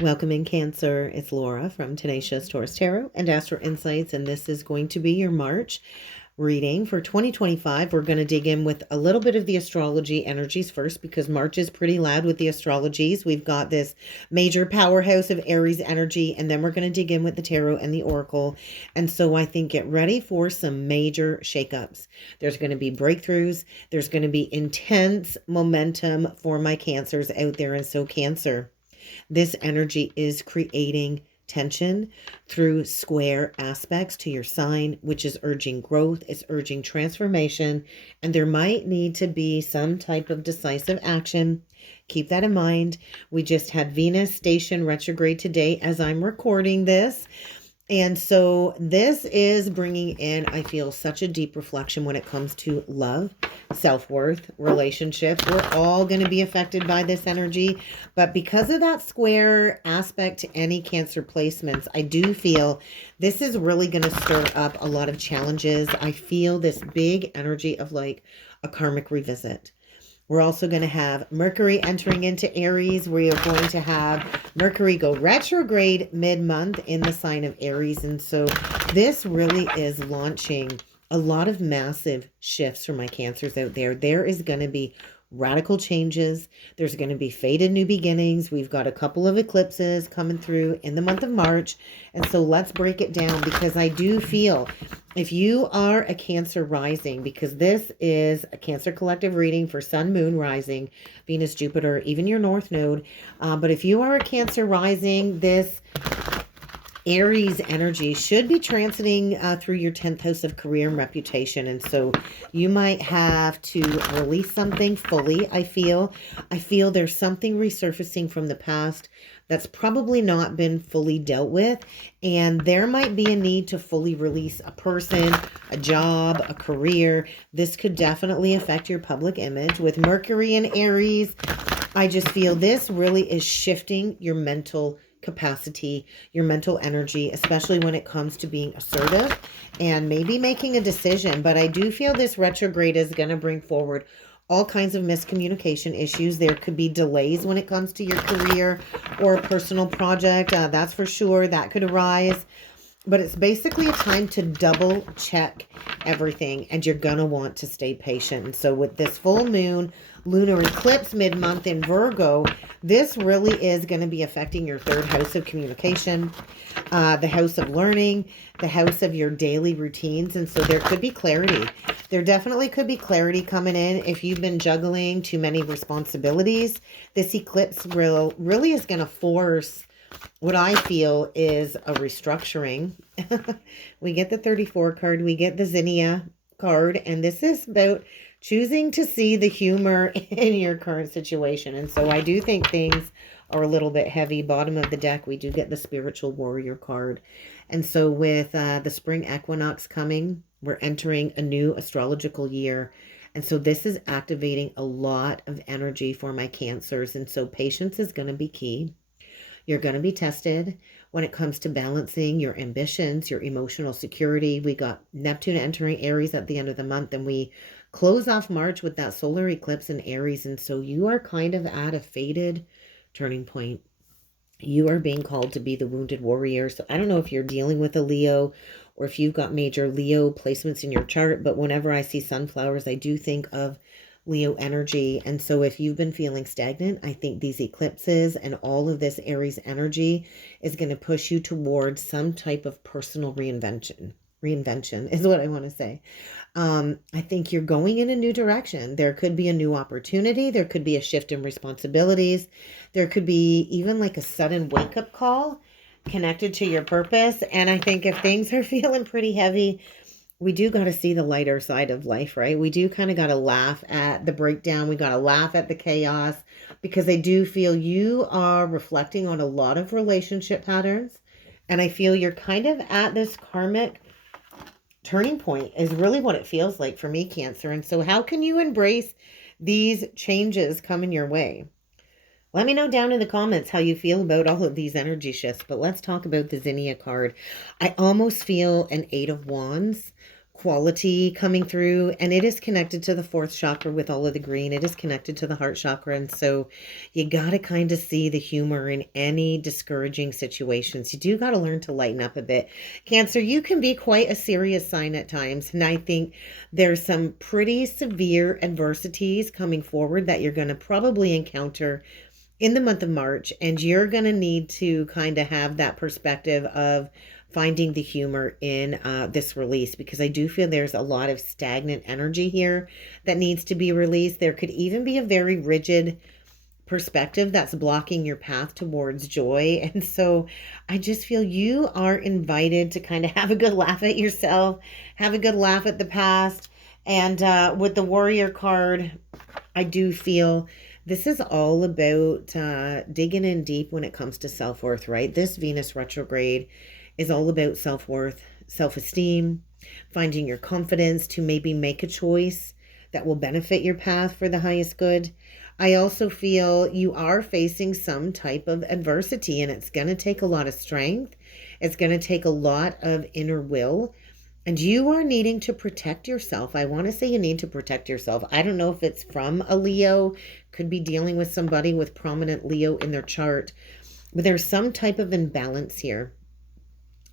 Welcome in Cancer. It's Laura from Tenacious Taurus Tarot and Astro Insights, and this is going to be your March reading for 2025. We're going to dig in with a little bit of the astrology energies first because March is pretty loud with the astrologies. We've got this major powerhouse of Aries energy, and then we're going to dig in with the tarot and the oracle. And so I think get ready for some major shakeups. There's going to be breakthroughs. There's going to be intense momentum for my Cancers out there. And so Cancer, this energy is creating tension through square aspects to your sign, which is urging growth, it's urging transformation, and there might need to be some type of decisive action. Keep that in mind. We just had Venus station retrograde today as I'm recording this. And so this is bringing in, I feel, such a deep reflection when it comes to love, self-worth, relationships. We're all going to be affected by this energy. But because of that square aspect to any Cancer placements, I do feel this is really going to stir up a lot of challenges. I feel this big energy of like a karmic revisit. We're also going to have Mercury entering into Aries. We are going to have Mercury go retrograde mid-month in the sign of Aries. And so this really is launching a lot of massive shifts for my Cancers out there. There is going to be radical changes. There's going to be faded new beginnings. We've got a couple of eclipses coming through in the month of March. And so let's break it down because I do feel if you are a Cancer rising, because this is a Cancer collective reading for Sun, Moon, Rising, Venus, Jupiter, even your North Node. But if you are a Cancer rising, this Aries energy should be transiting through your 10th house of career and reputation. And so you might have to release something fully. I feel there's something resurfacing from the past that's probably not been fully dealt with. And there might be a need to fully release a person, a job, a career. This could definitely affect your public image. With Mercury in Aries, I just feel this really is shifting your mental capacity, your mental energy, especially when it comes to being assertive and maybe making a decision. But I do feel this retrograde is going to bring forward all kinds of miscommunication issues. There could be delays when it comes to your career or a personal project. That's for sure. That could arise. But it's basically a time to double check everything, and you're going to want to stay patient. And so with this full moon, lunar eclipse mid-month in Virgo, this really is going to be affecting your third house of communication, the house of learning, the house of your daily routines. And so there could be clarity. There definitely could be clarity coming in if you've been juggling too many responsibilities. This eclipse really is going to force what I feel is a restructuring. We get the 34 card, we get the Zinnia card, and this is about choosing to see the humor in your current situation. And so I do think things are a little bit heavy. Bottom of the deck, we do get the Spiritual Warrior card. And so with the spring equinox coming, we're entering a new astrological year. And so this is activating a lot of energy for my Cancers. And so patience is going to be key. You're going to be tested when it comes to balancing your ambitions, your emotional security. We got Neptune entering Aries at the end of the month, and we close off March with that solar eclipse in Aries. And so you are kind of at a faded turning point. You are being called to be the wounded warrior. So I don't know if you're dealing with a Leo or if you've got major Leo placements in your chart, but whenever I see sunflowers, I do think of Leo energy. And so if you've been feeling stagnant, I think these eclipses and all of this Aries energy is going to push you towards some type of personal reinvention. Reinvention is what I want to say. I think you're going in a new direction. There could be a new opportunity. There could be a shift in responsibilities. There could be even like a sudden wake-up call connected to your purpose. And I think if things are feeling pretty heavy, we do got to see the lighter side of life, right? We do kind of got to laugh at the breakdown. We got to laugh at the chaos because I do feel you are reflecting on a lot of relationship patterns. And I feel you're kind of at this karmic turning point is really what it feels like for me, Cancer. And so how can you embrace these changes coming your way? Let me know down in the comments how you feel about all of these energy shifts, but let's talk about the Zinnia card. I almost feel an Eight of Wands quality coming through, and it is connected to the fourth chakra with all of the green. It is connected to the heart chakra, and so you got to kind of see the humor in any discouraging situations. You do got to learn to lighten up a bit. Cancer, you can be quite a serious sign at times, and I think there's some pretty severe adversities coming forward that you're going to probably encounter in the month of March, and you're going to need to kind of have that perspective of finding the humor in this release, because I do feel there's a lot of stagnant energy here that needs to be released. There could even be a very rigid perspective that's blocking your path towards joy. And so I just feel you are invited to kind of have a good laugh at yourself, have a good laugh at the past. And with the warrior card, I do feel this is all about digging in deep when it comes to self-worth, right? This Venus retrograde is all about self-worth, self-esteem, finding your confidence to maybe make a choice that will benefit your path for the highest good. I also feel you are facing some type of adversity, and it's going to take a lot of strength. It's going to take a lot of inner will, and you are needing to protect yourself. I want to say you need to protect yourself. I don't know if it's from a Leo, could be dealing with somebody with prominent Leo in their chart, but there's some type of imbalance here.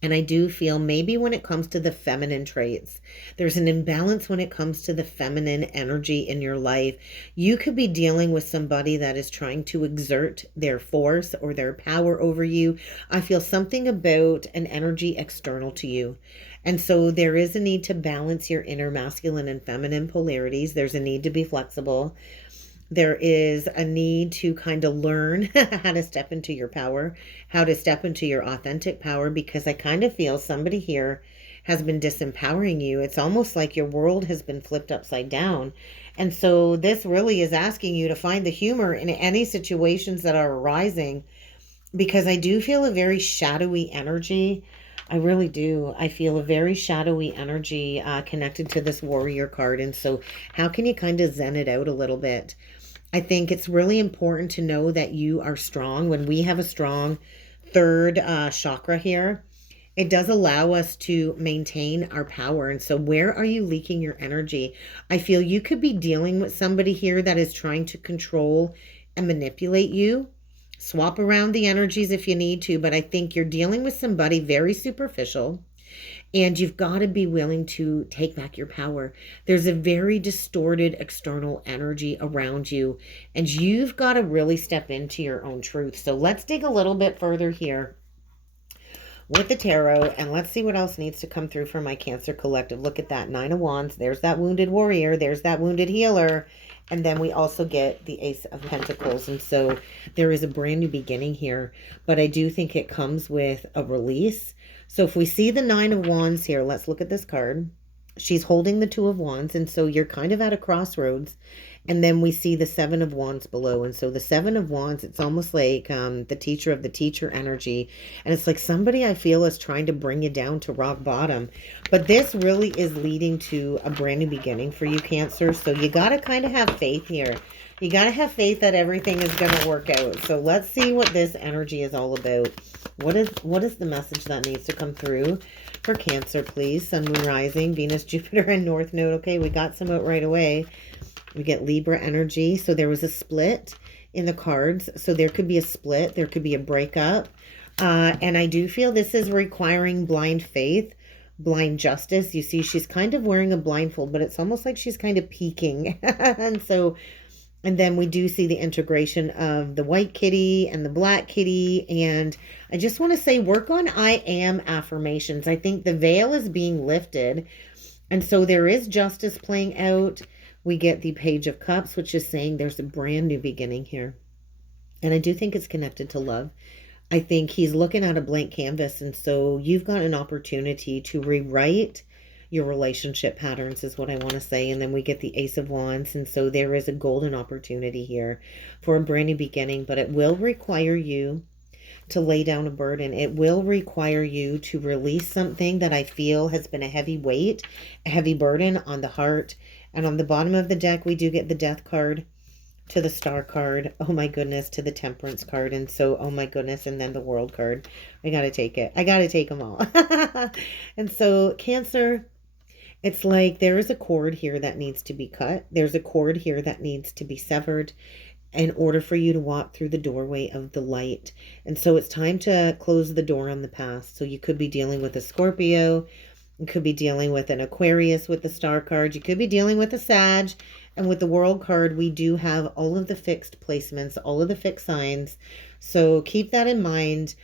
And I do feel maybe when it comes to the feminine traits, there's an imbalance when it comes to the feminine energy in your life. You could be dealing with somebody that is trying to exert their force or their power over you. I feel something about an energy external to you. And so there is a need to balance your inner masculine and feminine polarities. There's a need to be flexible. There is a need to kind of learn how to step into your power, how to step into your authentic power, because I kind of feel somebody here has been disempowering you. It's almost like your world has been flipped upside down. And so this really is asking you to find the humor in any situations that are arising, because I do feel a very shadowy energy. I really do. I feel a very shadowy energy connected to this warrior card. And so how can you kind of zen it out a little bit? I think it's really important to know that you are strong. When we have a strong third chakra here, it does allow us to maintain our power. And so where are you leaking your energy? I feel you could be dealing with somebody here that is trying to control and manipulate you. Swap around the energies if you need to, but I think you're dealing with somebody very superficial. And you've got to be willing to take back your power. There's a very distorted external energy around you, and you've got to really step into your own truth. So let's dig a little bit further here with the tarot, and let's see what else needs to come through for my Cancer collective. Look at that, Nine of Wands. There's that wounded warrior. There's that wounded healer. And then we also get the Ace of Pentacles. And so there is a brand new beginning here, but I do think it comes with a release. So if we see the Nine of Wands here, let's look at this card. She's holding the Two of Wands, and so you're kind of at a crossroads. And then we see the Seven of Wands below. And so the Seven of Wands, it's almost like the teacher of the teacher energy. And it's like somebody I feel is trying to bring you down to rock bottom. But this really is leading to a brand new beginning for you, Cancer. So you got to kind of have faith here. You got to have faith that everything is going to work out. So let's see what this energy is all about. What is the message that needs to come through for Cancer, please? Sun, Moon, Rising, Venus, Jupiter, and North Node. Okay, we got some out right away. We get Libra energy. So there was a split in the cards. So there could be a split. There could be a breakup. And I do feel this is requiring blind faith, blind justice. You see, she's kind of wearing a blindfold, but it's almost like she's kind of peeking. And then we do see the integration of the white kitty and the black kitty. And I just want to say, work on I am affirmations. I think the veil is being lifted. And so there is justice playing out. We get the Page of Cups, which is saying there's a brand new beginning here. And I do think it's connected to love. I think he's looking at a blank canvas. And so you've got an opportunity to rewrite your relationship patterns, is what I want to say. And then we get the Ace of Wands. And so there is a golden opportunity here for a brand new beginning. But it will require you to lay down a burden. It will require you to release something that I feel has been a heavy weight, a heavy burden on the heart. And on the bottom of the deck, we do get the Death card, to the Star card, oh my goodness, to the Temperance card, and so, oh my goodness, and then the World card. I got to take it. I got to take them all. And so, Cancer, It's like there is a cord here that needs to be cut. There's a cord here that needs to be severed in order for you to walk through the doorway of the light. And so it's time to close the door on the past. So you could be dealing with a Scorpio. You could be dealing with an Aquarius with the star card. You could be dealing with a Sag. And with the world card, we do have all of the fixed placements, all of the fixed signs. So keep that in mind.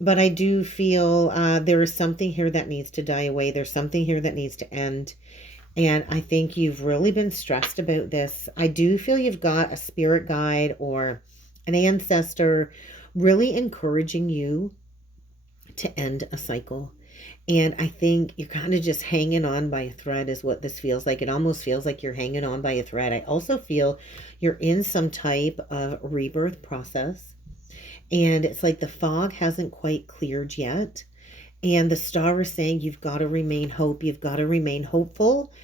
But I do feel there is something here that needs to die away. There's something here that needs to end. And I think you've really been stressed about this. I do feel you've got a spirit guide or an ancestor really encouraging you to end a cycle. And I think you're kind of just hanging on by a thread is what this feels like. It almost feels like you're hanging on by a thread. I also feel you're in some type of rebirth process. And it's like the fog hasn't quite cleared yet. And the star is saying you've got to remain hope. You've got to remain hopeful.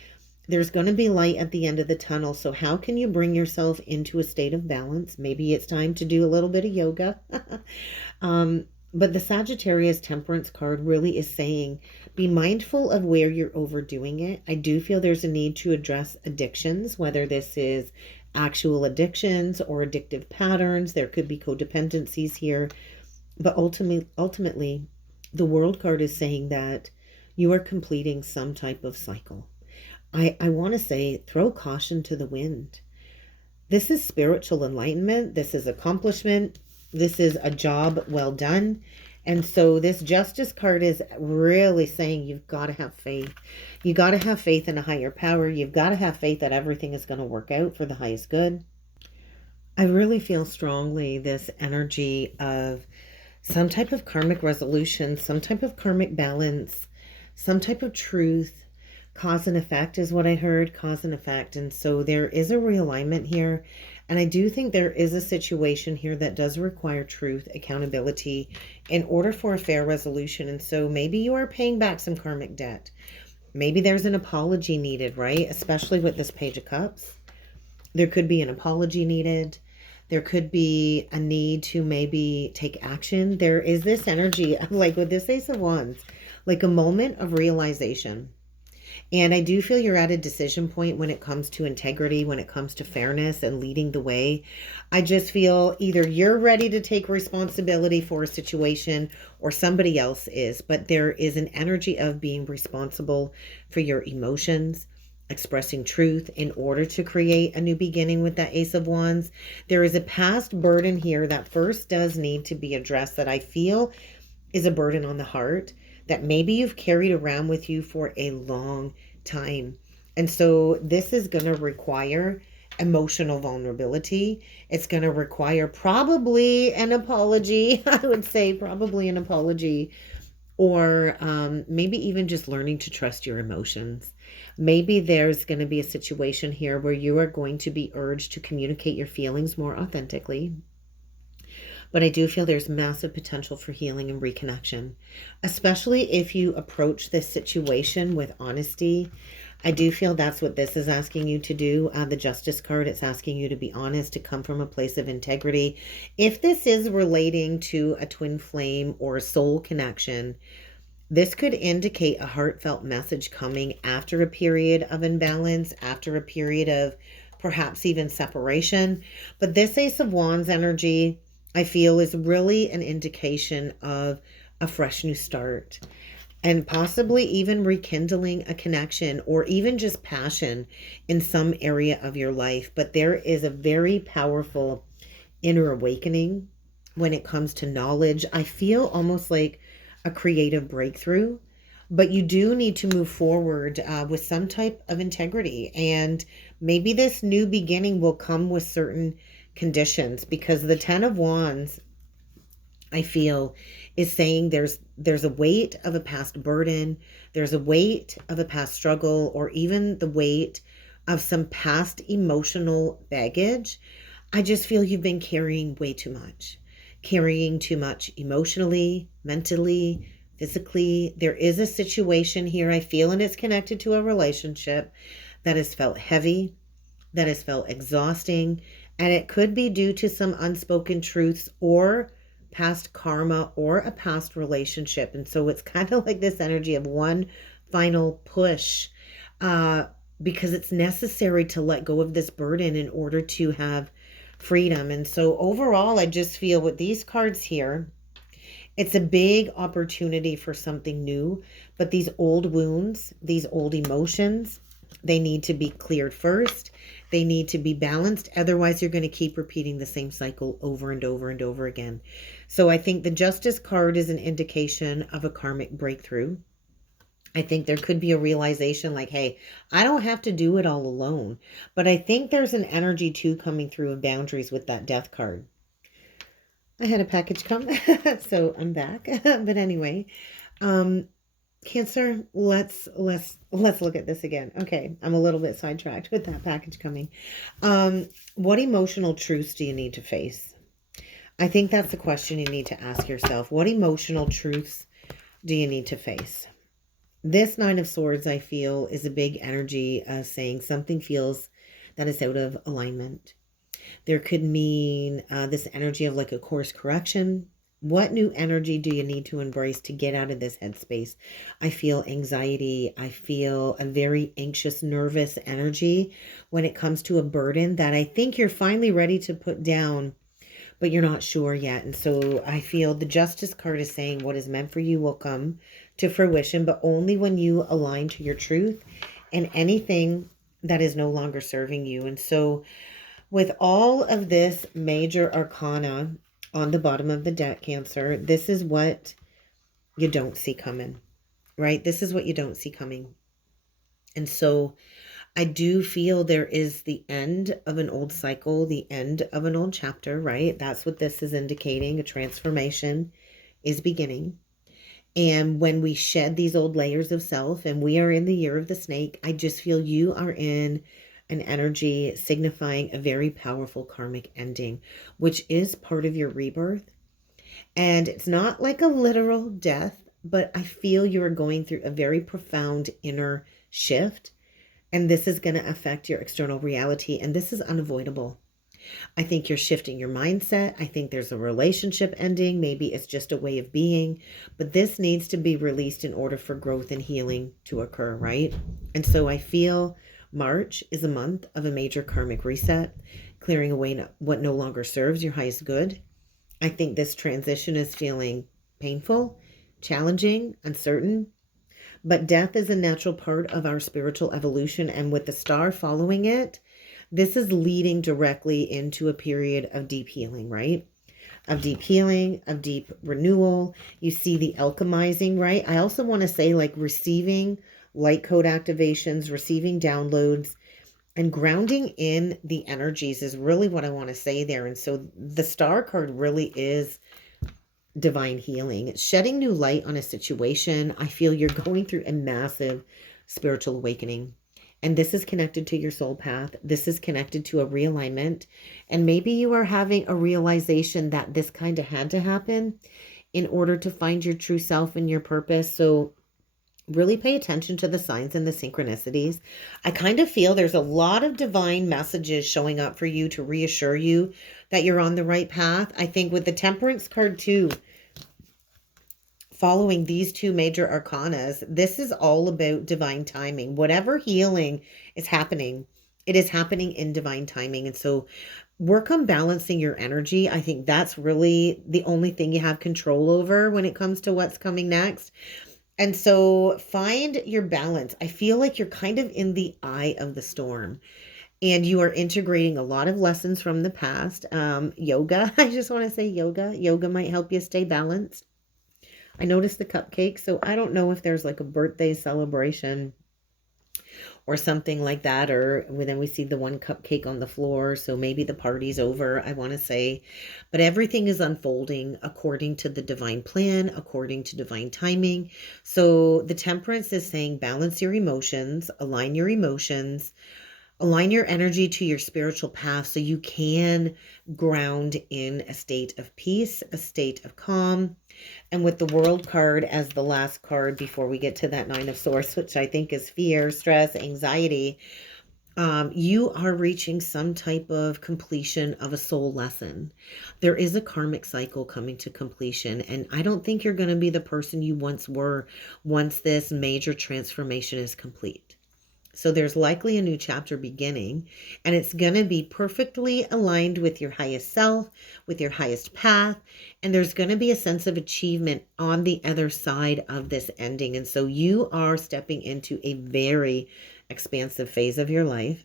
There's going to be light at the end of the tunnel. So how can you bring yourself into a state of balance? Maybe it's time to do a little bit of yoga. But the Sagittarius Temperance card really is saying, be mindful of where you're overdoing it. I do feel there's a need to address addictions, whether this is actual addictions or addictive patterns. There could be codependencies here. But ultimately, the world card is saying that you are completing some type of cycle. I want to say, throw caution to the wind. This is spiritual enlightenment. This is accomplishment. This is a job well done. And so this Justice card is really saying you've got to have faith. You got to have faith in a higher power. You've got to have faith that everything is going to work out for the highest good. I really feel strongly this energy of some type of karmic resolution, some type of karmic balance, some type of truth. Cause and effect is what I heard, cause and effect. And so there is a realignment here. And I do think there is a situation here that does require truth, accountability in order for a fair resolution. And so maybe you are paying back some karmic debt. Maybe there's an apology needed, right? Especially with this Page of Cups. There could be an apology needed. There could be a need to maybe take action. There is this energy of, like with this Ace of Wands, like a moment of realization. And I do feel you're at a decision point when it comes to integrity, when it comes to fairness and leading the way. I just feel either you're ready to take responsibility for a situation or somebody else is. But there is an energy of being responsible for your emotions, expressing truth in order to create a new beginning with that Ace of Wands. There is a past burden here that first does need to be addressed that I feel is a burden on the heart that maybe you've carried around with you for a long time. And so this is going to require emotional vulnerability. It's going to require probably an apology. I would say probably an apology, or maybe even just learning to trust your emotions. Maybe there's going to be a situation here where you are going to be urged to communicate your feelings more authentically. But I do feel there's massive potential for healing and reconnection, especially if you approach this situation with honesty. I do feel that's what this is asking you to do. The Justice card, it's asking you to be honest, to come from a place of integrity. If this is relating to a twin flame or a soul connection, this could indicate a heartfelt message coming after a period of imbalance, after a period of perhaps even separation. But this Ace of Wands energy, I feel, is really an indication of a fresh new start and possibly even rekindling a connection or even just passion in some area of your life. But there is a very powerful inner awakening when it comes to knowledge. I feel almost like a creative breakthrough, but you do need to move forward with some type of integrity. And maybe this new beginning will come with certain conditions, because the Ten of Wands, I feel, is saying there's a weight of a past burden, there's a weight of a past struggle, or even the weight of some past emotional baggage. I just feel you've been carrying way too much emotionally, mentally, physically. There is a situation here, I feel, and it's connected to a relationship that has felt heavy, that has felt exhausting. And it could be due to some unspoken truths or past karma or a past relationship. And so it's kind of like this energy of one final push uh, because it's necessary to let go of this burden in order to have freedom. And so overall, I just feel with these cards here, it's a big opportunity for something new, but these old wounds, these old emotions, they need to be cleared first. They need to be balanced. Otherwise, you're going to keep repeating the same cycle over and over and over again. So I think the Justice card is an indication of a karmic breakthrough. I think there could be a realization like, hey, I don't have to do it all alone. But I think there's an energy too coming through of boundaries with that Death card. I had a package come, so I'm back. But anyway, um, Cancer, let's look at this again. Okay, I'm a little bit sidetracked with that package coming. What emotional truths do you need to face? I think that's the question you need to ask yourself. What emotional truths do you need to face? This Nine of Swords, I feel, is a big energy saying something feels that is out of alignment. There could mean this energy of like a course correction. What new energy do you need to embrace to get out of this headspace? I feel anxiety. I feel a very anxious, nervous energy when it comes to a burden that I think you're finally ready to put down, but you're not sure yet. And so I feel the Justice card is saying what is meant for you will come to fruition, but only when you align to your truth and anything that is no longer serving you. And so with all of this major arcana on the bottom of the deck, Cancer, this is what you don't see coming, right? This is what you don't see coming. And so I do feel there is the end of an old cycle, the end of an old chapter, right? That's what this is indicating. A transformation is beginning. And when we shed these old layers of self and we are in the year of the snake, I just feel you are in an energy signifying a very powerful karmic ending, which is part of your rebirth. And it's not like a literal death, but I feel you are going through a very profound inner shift. And this is going to affect your external reality. And this is unavoidable. I think you're shifting your mindset. I think there's a relationship ending. Maybe it's just a way of being. But this needs to be released in order for growth and healing to occur, right? And so I feel March is a month of a major karmic reset, clearing away what no longer serves your highest good. I think this transition is feeling painful, challenging, uncertain. But death is a natural part of our spiritual evolution. And with the star following it, this is leading directly into a period of deep healing, right? Of deep healing, of deep renewal. You see the alchemizing, right? I also want to say like receiving light code activations, receiving downloads, and grounding in the energies is really what I want to say there. And so the star card really is divine healing. It's shedding new light on a situation. I feel you're going through a massive spiritual awakening. And this is connected to your soul path. This is connected to a realignment. And maybe you are having a realization that this kind of had to happen in order to find your true self and your purpose. So really pay attention to the signs and the synchronicities. I kind of feel there's a lot of divine messages showing up for you to reassure you that you're on the right path. I think with the Temperance card too, following these two major arcanas, this is all about divine timing. Whatever healing is happening, it is happening in divine timing. And so work on balancing your energy. I think that's really the only thing you have control over when it comes to what's coming next. And so find your balance. I feel like you're kind of in the eye of the storm and you are integrating a lot of lessons from the past. Yoga, I just want to say yoga. Yoga might help you stay balanced. I noticed the cupcake, so I don't know if there's like a birthday celebration or something like that, or then we see the one cupcake on the floor, so maybe the party's over, I want to say. But everything is unfolding according to the divine plan, according to divine timing. So the Temperance is saying balance your emotions, align your emotions, align your energy to your spiritual path so you can ground in a state of peace, a state of calm. And with the World card as the last card before we get to that Nine of Swords, which I think is fear, stress, anxiety, you are reaching some type of completion of a soul lesson. There is a karmic cycle coming to completion, and I don't think you're going to be the person you once were once this major transformation is complete. So there's likely a new chapter beginning, and it's going to be perfectly aligned with your highest self, with your highest path. And there's going to be a sense of achievement on the other side of this ending. And so you are stepping into a very expansive phase of your life.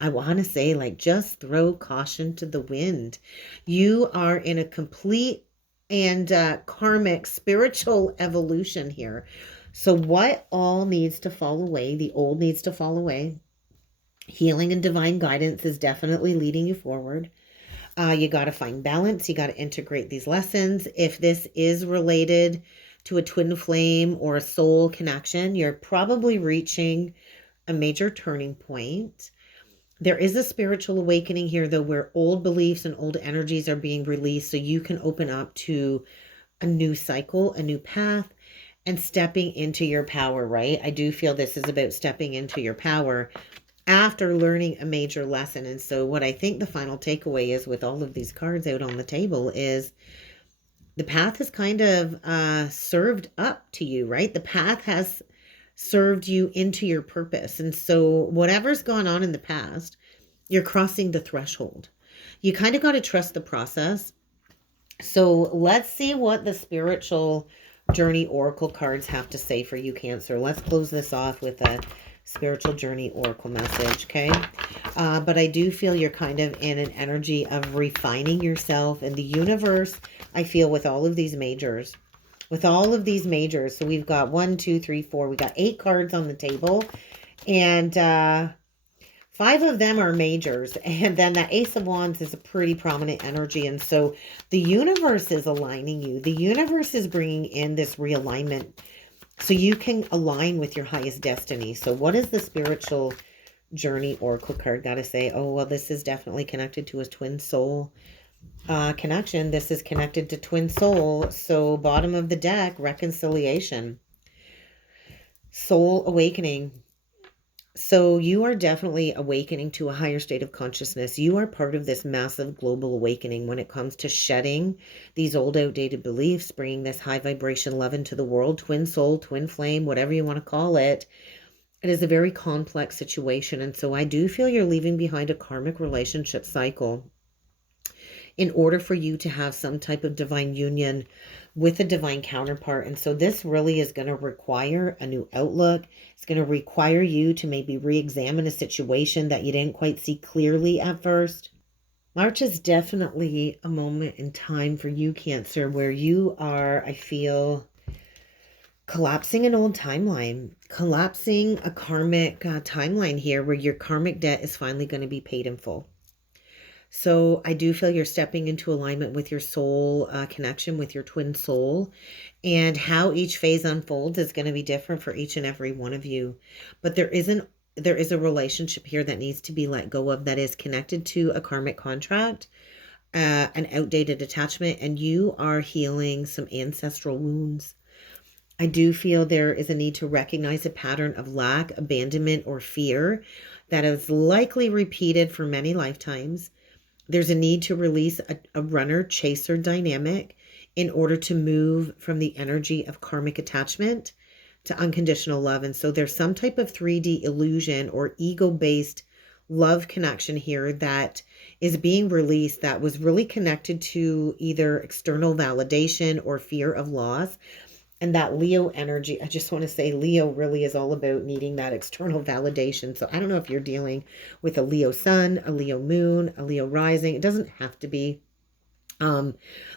I want to say, like, just throw caution to the wind. You are in a complete and karmic spiritual evolution here. So, what all needs to fall away? The old needs to fall away. Healing and divine guidance is definitely leading you forward. You got to find balance. You got to integrate these lessons. If this is related to a twin flame or a soul connection, you're probably reaching a major turning point. There is a spiritual awakening here, though, where old beliefs and old energies are being released so you can open up to a new cycle, a new path, and stepping into your power, right? I do feel this is about stepping into your power after learning a major lesson. And so what I think the final takeaway is with all of these cards out on the table is the path has kind of served up to you, right? The path has served you into your purpose. And so whatever's gone on in the past, you're crossing the threshold. You kind of got to trust the process. So let's see what the spiritual journey oracle cards have to say for you, Cancer. Let's close this off with a spiritual journey oracle message, okay? But I do feel you're kind of in an energy of refining yourself in the universe. I feel with all of these majors. So we've got 1, 2, 3, 4. We got 8 cards on the table, and 5 of them are majors. And then the Ace of Wands is a pretty prominent energy. And so the universe is aligning you. The universe is bringing in this realignment so you can align with your highest destiny. So what is the spiritual journey oracle card got to say? Oh, well, this is definitely connected to a twin soul connection. This is connected to twin soul. So bottom of the deck, reconciliation, soul awakening. So you are definitely awakening to a higher state of consciousness. You are part of this massive global awakening when it comes to shedding these old outdated beliefs, bringing this high vibration love into the world, twin soul, twin flame, whatever you want to call it. It is a very complex situation. And so I do feel you're leaving behind a karmic relationship cycle in order for you to have some type of divine union with a divine counterpart. And so this really is going to require a new outlook. It's going to require you to maybe re-examine a situation that you didn't quite see clearly at first. March is definitely a moment in time for you, Cancer, where you are, I feel, collapsing an old timeline, collapsing a karmic timeline here where your karmic debt is finally going to be paid in full. So I do feel you're stepping into alignment with your soul connection, with your twin soul, and how each phase unfolds is going to be different for each and every one of you. But there is a relationship here that needs to be let go of, that is connected to a karmic contract, an outdated attachment, and you are healing some ancestral wounds. I do feel there is a need to recognize a pattern of lack, abandonment, or fear that is likely repeated for many lifetimes. There's a need to release a runner-chaser dynamic in order to move from the energy of karmic attachment to unconditional love. And so there's some type of 3D illusion or ego-based love connection here that is being released that was really connected to either external validation or fear of loss. And that Leo energy, I just want to say Leo really is all about needing that external validation. So I don't know if you're dealing with a Leo sun, a Leo moon, a Leo rising. It doesn't have to be.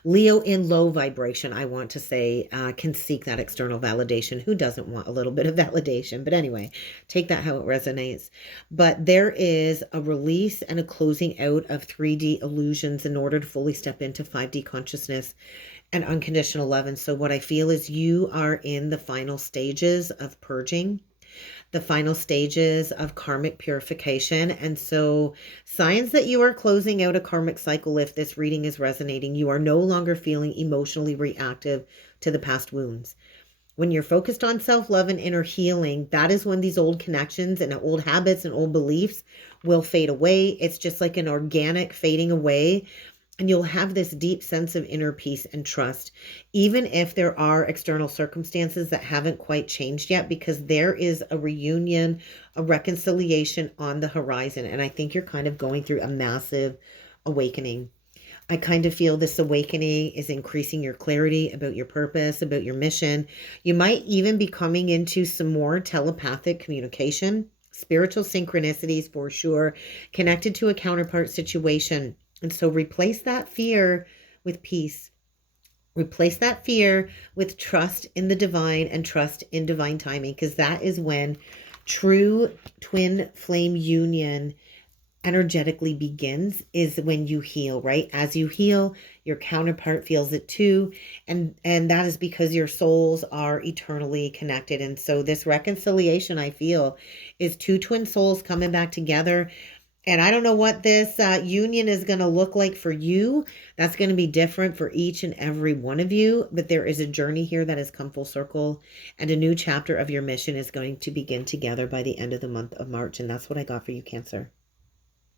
Leo in low vibration, I want to say, can seek that external validation. Who doesn't want a little bit of validation? But anyway, take that how it resonates. But there is a release and a closing out of 3D illusions in order to fully step into 5D consciousness and unconditional love. And so what I feel is you are in the final stages of purging, the final stages of karmic purification. And so signs that you are closing out a karmic cycle, if this reading is resonating, you are no longer feeling emotionally reactive to the past wounds. When you're focused on self-love and inner healing, that is when these old connections and old habits and old beliefs will fade away. It's just like an organic fading away And you'll have this deep sense of inner peace and trust, even if there are external circumstances that haven't quite changed yet, because there is a reunion, a reconciliation on the horizon. And I think you're kind of going through a massive awakening. I kind of feel this awakening is increasing your clarity about your purpose, about your mission. You might even be coming into some more telepathic communication, spiritual synchronicities for sure, connected to a counterpart situation. And so replace that fear with peace. Replace that fear with trust in the divine and trust in divine timing, because that is when true twin flame union energetically begins, is when you heal, right? As you heal, your counterpart feels it too, and that is because your souls are eternally connected. And so this reconciliation, I feel, is two twin souls coming back together. And I don't know what this union is going to look like for you. That's going to be different for each and every one of you. But there is a journey here that has come full circle, and a new chapter of your mission is going to begin together by the end of the month of March. And that's what I got for you, Cancer.